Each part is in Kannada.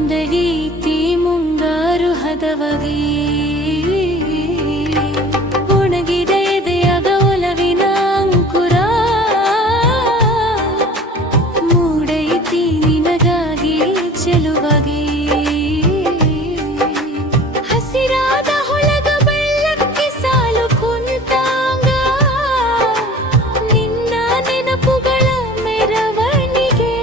ಬಂದಗೀತಿ ಮುಂಗಾರು ಹದವಾಗಿ ಒಣಗಿದೆ ಎದೆಯಾಗ ಒಲವಿನ ಅಂಕುರ ಮೂಡೈತಿ ನಿನಗಾಗಿ ಚೆಲುವಾಗಿ ಹಸಿರಾದ ಹೊಲಗ ಬೆಳ್ಳಕ್ಕಿ ಸಾಲು ಕುಂತಾಂಗ ನಿನ್ನ ನೆನಪುಗಳ ಮೆರವಣಿಗೆ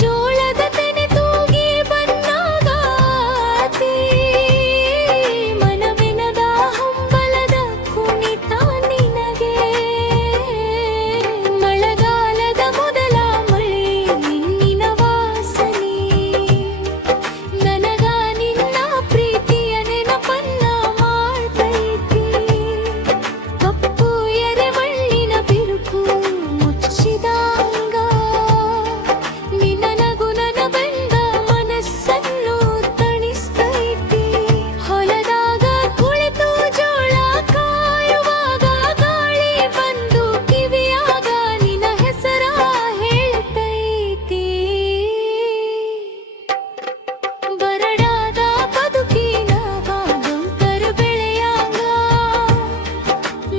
ಜೋಳದ ತೆನೆ ತೂಗಿ ಬಂದಾಗಾತಿ ಮನವಿನದ ಹಂಬಲದ ಕುಣಿತ ನಿನಗೆ ಮಳೆಗಾಲದ ಮೊದಲ ಮಳೆ ನಿನ್ನಿನ ವಾಸನೆ ನನಗ ನಿನ್ನ ಪ್ರೀತಿಯ ನೆನಪನ್ನ ಮಾಡ್ತೈತಿ ಕಪ್ಪು ಎರೆಮಣ್ಣಿನ ಬಿರುಕು ಮುಚ್ಚಿದಂಗ ನಿನ್ನ ನಗು ನನ್ನ ಬಂದ ಮನಸ್ಸನ್ನು ತಣಿಸ್ತೈತಿ ಹೊಲದಾಗ ಕುಳಿತು ಜೋಳ ಕಾಯುವಾಗ ಗಾಳಿ ಬಂದು ಕಿವಿಯಾಗ ನಿನ್ನ ಹೆಸರ ಹೇಳ್ತೈತಿ ಬರಡಾದ ಬದುಕಿನ ಬಂಕರು ಬೆಳೆಯಾಂಗ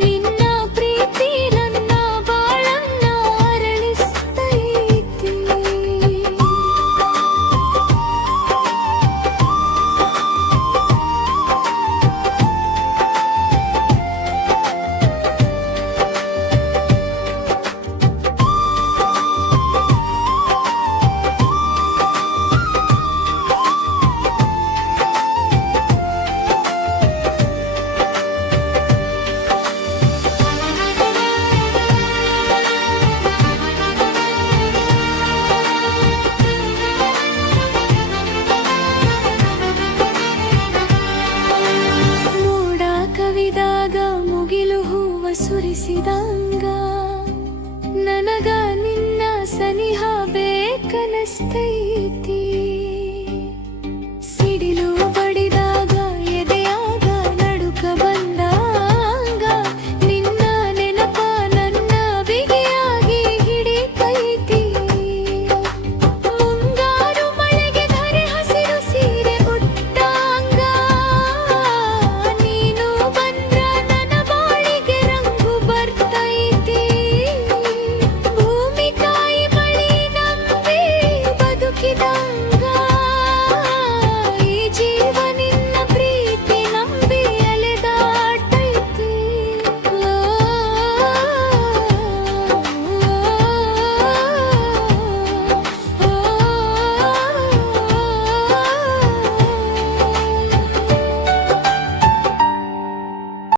ನಿನ್ನ ಪ್ರೀತಿ ನನ್ನ ಬಾಳನ್ನ ಅರಳಿಸ್ತೈತಿ ಮೋಡ ಕವಿದಾಗ ಮುಗಿಲು ಹೂವ ಸುರಿಸಿದಂಗ ನನಗ ನಿನ್ನ ಸನಿಹ ಬೇಕನಸ್ತೈತಿ